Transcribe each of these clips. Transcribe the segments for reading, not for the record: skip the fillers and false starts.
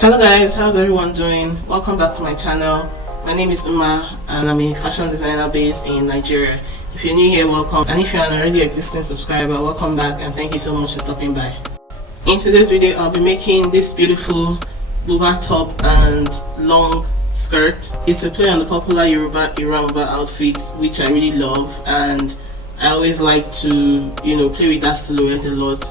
Hello guys, how's everyone doing? Welcome back to my channel. My name is Uma and I'm a fashion designer based in Nigeria. If you're new here, welcome, and if you're an already existing subscriber, welcome back and thank you so much for stopping by. In today's video, I'll be making this beautiful BUBA top and long skirt. It's a play on the popular Yoruba Buba outfit, which I really love, and I always like to, play with that silhouette a lot.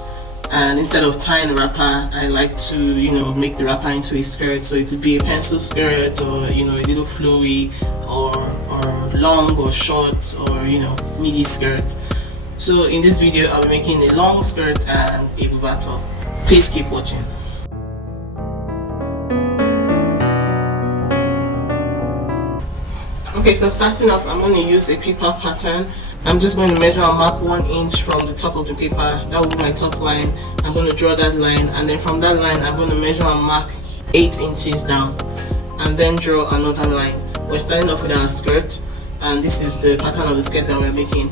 And instead of tying a wrapper, I like to, make the wrapper into a skirt. So it could be a pencil skirt, or a little flowy, or long or short, or midi skirt. So in this video, I'll be making a long skirt and a BUBA top. Please keep watching. Okay, so starting off, I'm going to use a paper pattern. I'm just going to measure and mark 1 inch from the top of the paper. That will be my top line. I'm going to draw that line, and then from that line I'm going to measure and mark 8 inches down, and then draw another line. We're starting off with our skirt, and this is the pattern of the skirt that we're making.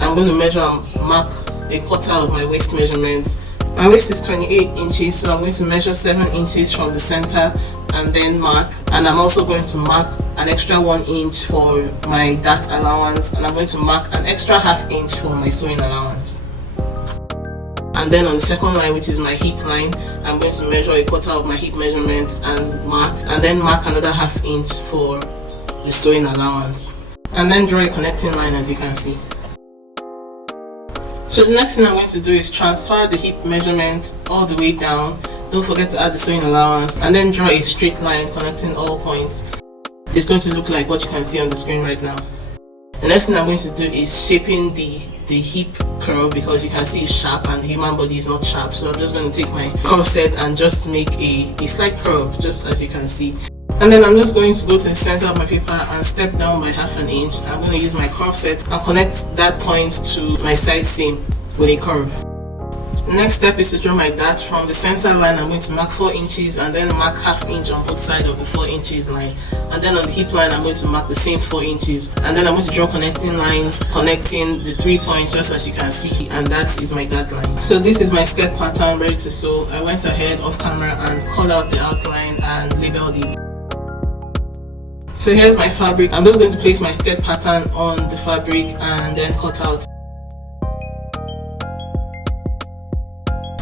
I'm going to measure and mark a quarter of my waist measurement. My waist is 28 inches, so I'm going to measure 7 inches from the center and then mark, and I'm also going to mark an extra 1 inch for my dart allowance, and I'm going to mark an extra ½ inch for my sewing allowance. And then on the second line, which is my hip line, I'm going to measure a quarter of my hip measurement and mark, and then mark another ½ inch for the sewing allowance, and then draw a connecting line, as you can see. So the next thing I'm going to do is transfer the hip measurement all the way down. Don't forget to add the sewing allowance, and then draw a straight line connecting all points. It's going to look like what you can see on the screen right now. The next thing I'm going to do is shaping the hip curve, because you can see it's sharp and the human body is not sharp. So I'm just going to take my curve set and just make a slight curve, just as you can see. And then I'm just going to go to the center of my paper and step down by ½ inch. I'm going to use my curve set and connect that point to my side seam with a curve. The next step is to draw my dart. From the center line, I'm going to mark 4 inches and then mark ½ inch on both sides of the 4 inches line. And then on the hip line, I'm going to mark the same 4 inches. And then I'm going to draw connecting lines, connecting the 3 points, just as you can see. And that is my dart line. So this is my skirt pattern ready to sew. I went ahead off camera and cut out the outline and labeled it. So here's my fabric. I'm just going to place my skirt pattern on the fabric and then cut out.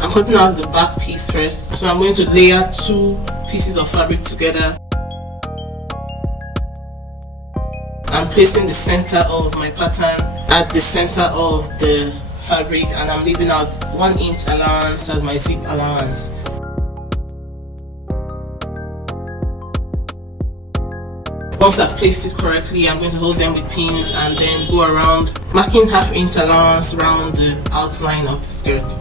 I'm cutting out the back piece first. So I'm going to layer 2 pieces of fabric together. I'm placing the center of my pattern at the center of the fabric, and I'm leaving out 1 inch allowance as my zip allowance. Once I've placed it correctly, I'm going to hold them with pins and then go around, marking ½ inch allowance around the outline of the skirt.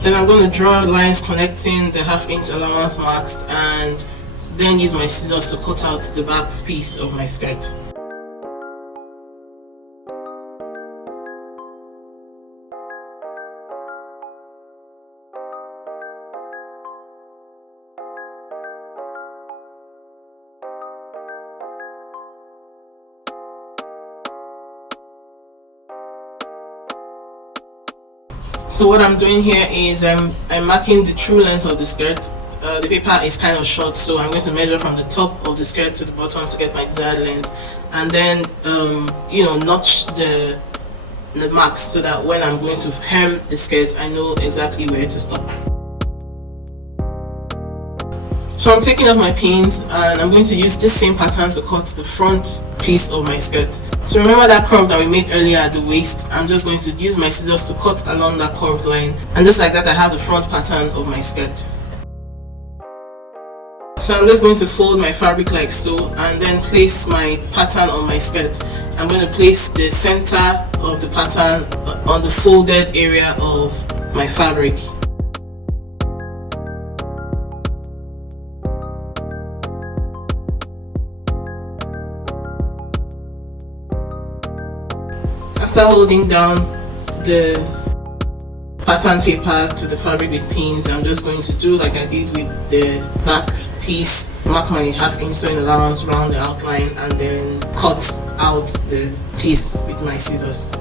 Then I'm going to draw lines connecting the ½ inch allowance marks, and then use my scissors to cut out the back piece of my skirt. So what I'm doing here is I'm marking the true length of the skirt. The paper is kind of short, so I'm going to measure from the top of the skirt to the bottom to get my desired length, and then notch the marks so that when I'm going to hem the skirt, I know exactly where to stop. So I'm taking off my pins, and I'm going to use this same pattern to cut the front piece of my skirt. So remember that curve that we made earlier at the waist? I'm just going to use my scissors to cut along that curved line, and just like that I have the front pattern of my skirt. So I'm just going to fold my fabric like so, and then place my pattern on my skirt. I'm going to place the center of the pattern on the folded area of my fabric. After holding down the pattern paper to the fabric with pins. I'm just going to do like I did with the back piece, mark my ½ inch sewing allowance around the outline, and then cut out the piece with my scissors.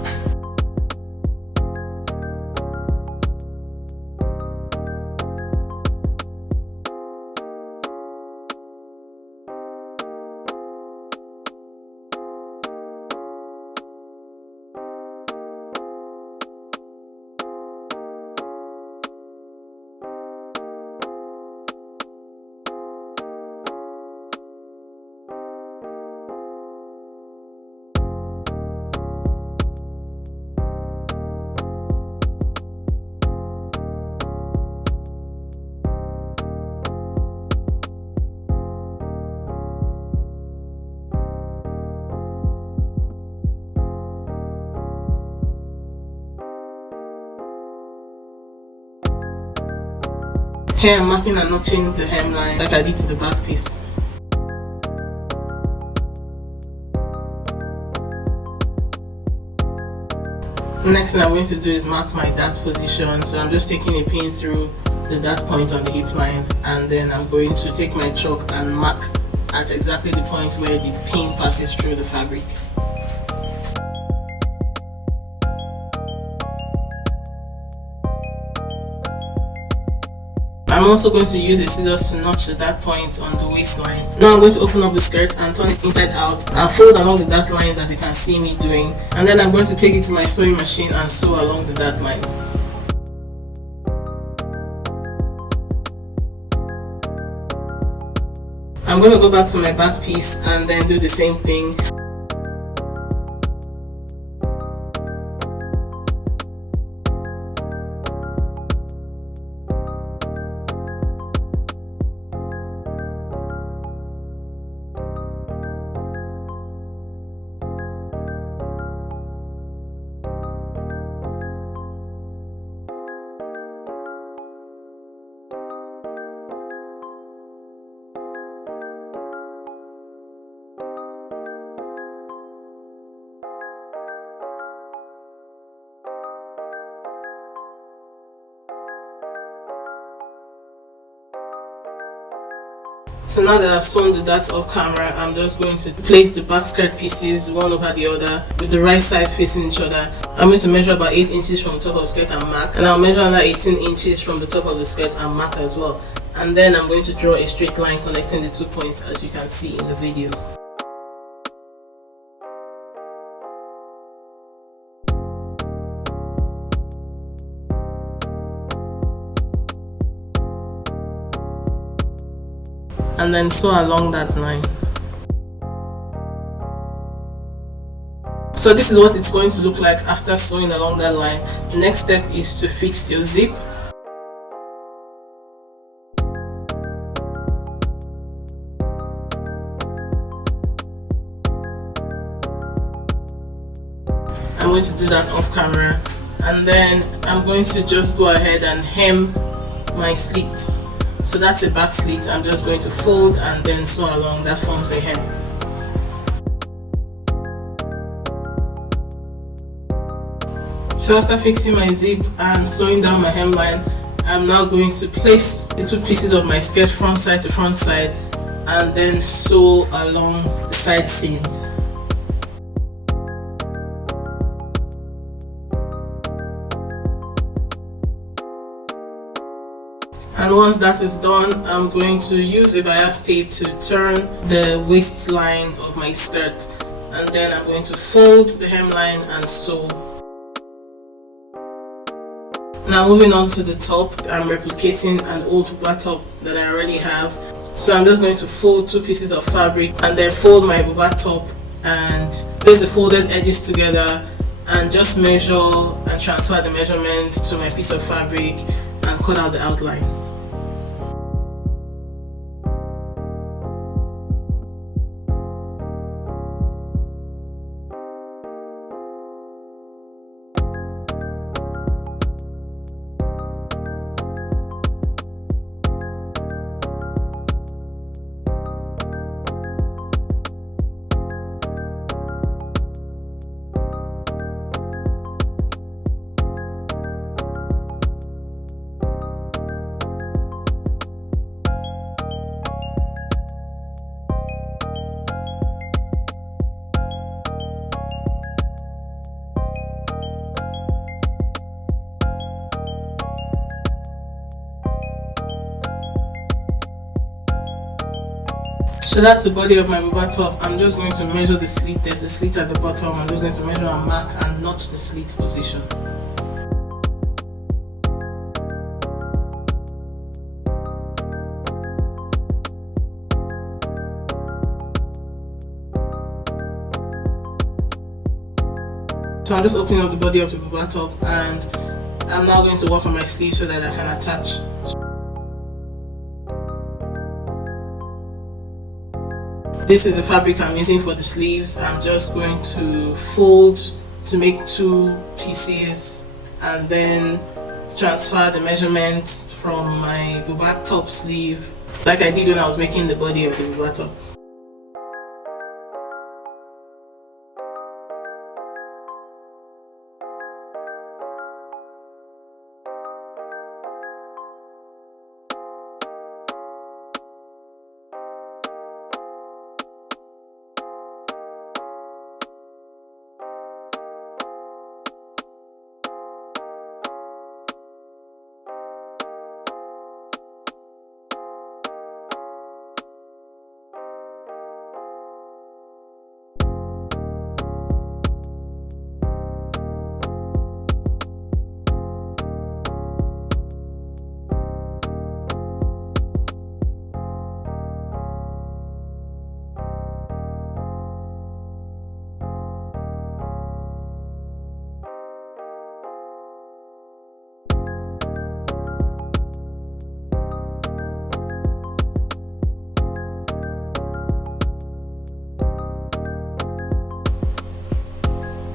Here I'm marking and notching the hemline like I did to the back piece. Next thing I'm going to do is mark my dart position. So I'm just taking a pin through the dart point on the hip line, and then I'm going to take my chalk and mark at exactly the point where the pin passes through the fabric. I'm also going to use a scissors to notch the dart points on the waistline. Now I'm going to open up the skirt and turn it inside out and fold along the dart lines as you can see me doing, and then I'm going to take it to my sewing machine and sew along the dart lines. I'm going to go back to my back piece and then do the same thing. So now that I've sewn the darts off camera, I'm just going to place the back skirt pieces one over the other with the right sides facing each other. I'm going to measure about 8 inches from the top of the skirt and mark, and I'll measure another 18 inches from the top of the skirt and mark as well. And then I'm going to draw a straight line connecting the 2 points as you can see in the video. And then sew along that line. So this is what it's going to look like after sewing along that line. The next step is to fix your zip. I'm going to do that off camera, and then I'm going to just go ahead and hem my slit. So that's a back slit. I'm just going to fold and then sew along. That forms a hem. So after fixing my zip and sewing down my hemline, I'm now going to place the 2 pieces of my skirt front side to front side and then sew along the side seams. And once that is done, I'm going to use a bias tape to turn the waistline of my skirt, and then I'm going to fold the hemline and sew. Now moving on to the top, I'm replicating an old BUBA top that I already have. So I'm just going to fold 2 pieces of fabric and then fold my BUBA top and place the folded edges together and just measure and transfer the measurement to my piece of fabric and cut out the outline. So that's the body of my buba top. I'm just going to measure the slit. There's a slit at the bottom. I'm just going to measure and mark and notch the slit position. So I'm just opening up the body of the buba top, and I'm now going to work on my sleeve so that I can attach. This is the fabric I'm using for the sleeves. I'm just going to fold to make 2 pieces and then transfer the measurements from my buba top sleeve like I did when I was making the body of the buba top.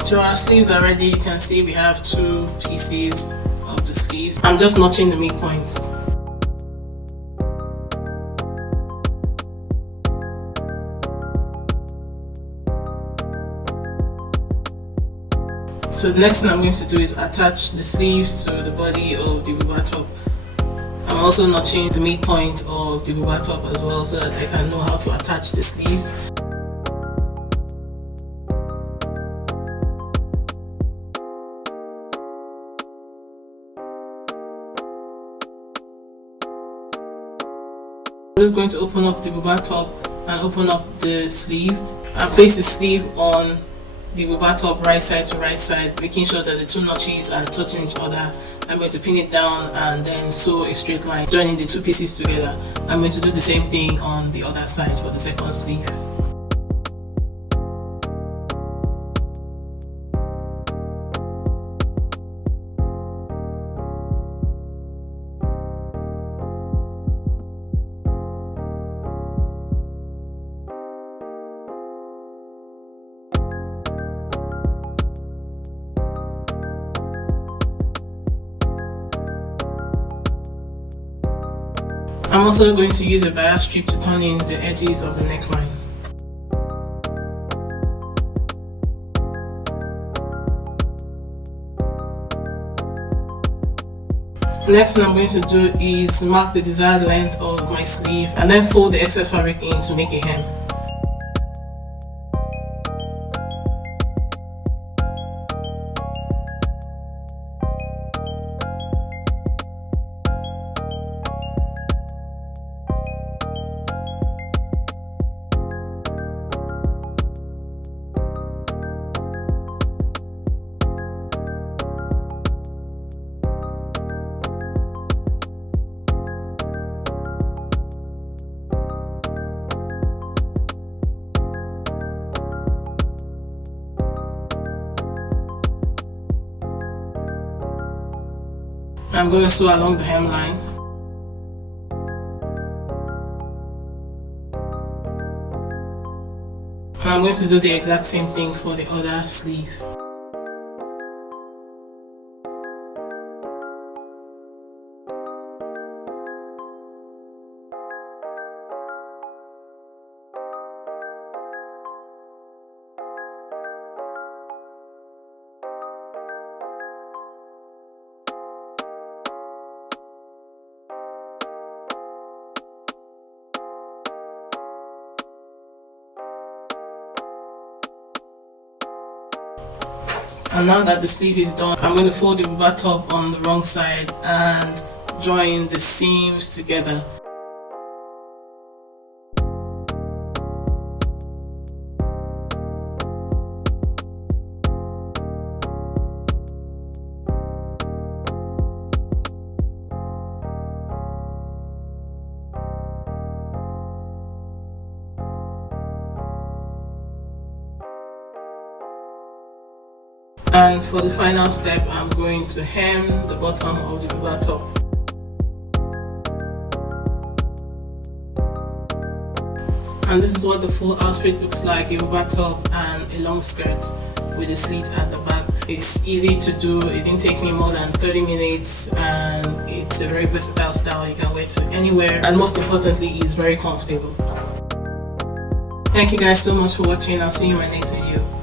So our sleeves are ready. You can see we have 2 pieces of the sleeves. I'm just notching the midpoints. So the next thing I'm going to do is attach the sleeves to the body of the buba top. I'm also notching the midpoint of the buba top as well so that I can know how to attach the sleeves. I'm just going to open up the buba top and open up the sleeve and place the sleeve on the buba top right side to right side, making sure that the 2 notches are touching each other. I'm going to pin it down and then sew a straight line, joining the 2 pieces together. I'm going to do the same thing on the other side for the second sleeve. I'm also going to use a bias strip to turn in the edges of the neckline. Next thing I'm going to do is mark the desired length of my sleeve and then fold the excess fabric in to make a hem. I'm going to sew along the hemline. And I'm going to do the exact same thing for the other sleeve. And now that the sleeve is done, I'm going to fold the buba top on the wrong side and join the seams together. And for the final step, I'm going to hem the bottom of the BUBA top. And this is what the full outfit looks like: a BUBA top and a long skirt with a slit at the back. It's easy to do. It didn't take me more than 30 minutes, and it's a very versatile style. You can wear it to anywhere, and most importantly, it's very comfortable. Thank you guys so much for watching. I'll see you in my next video.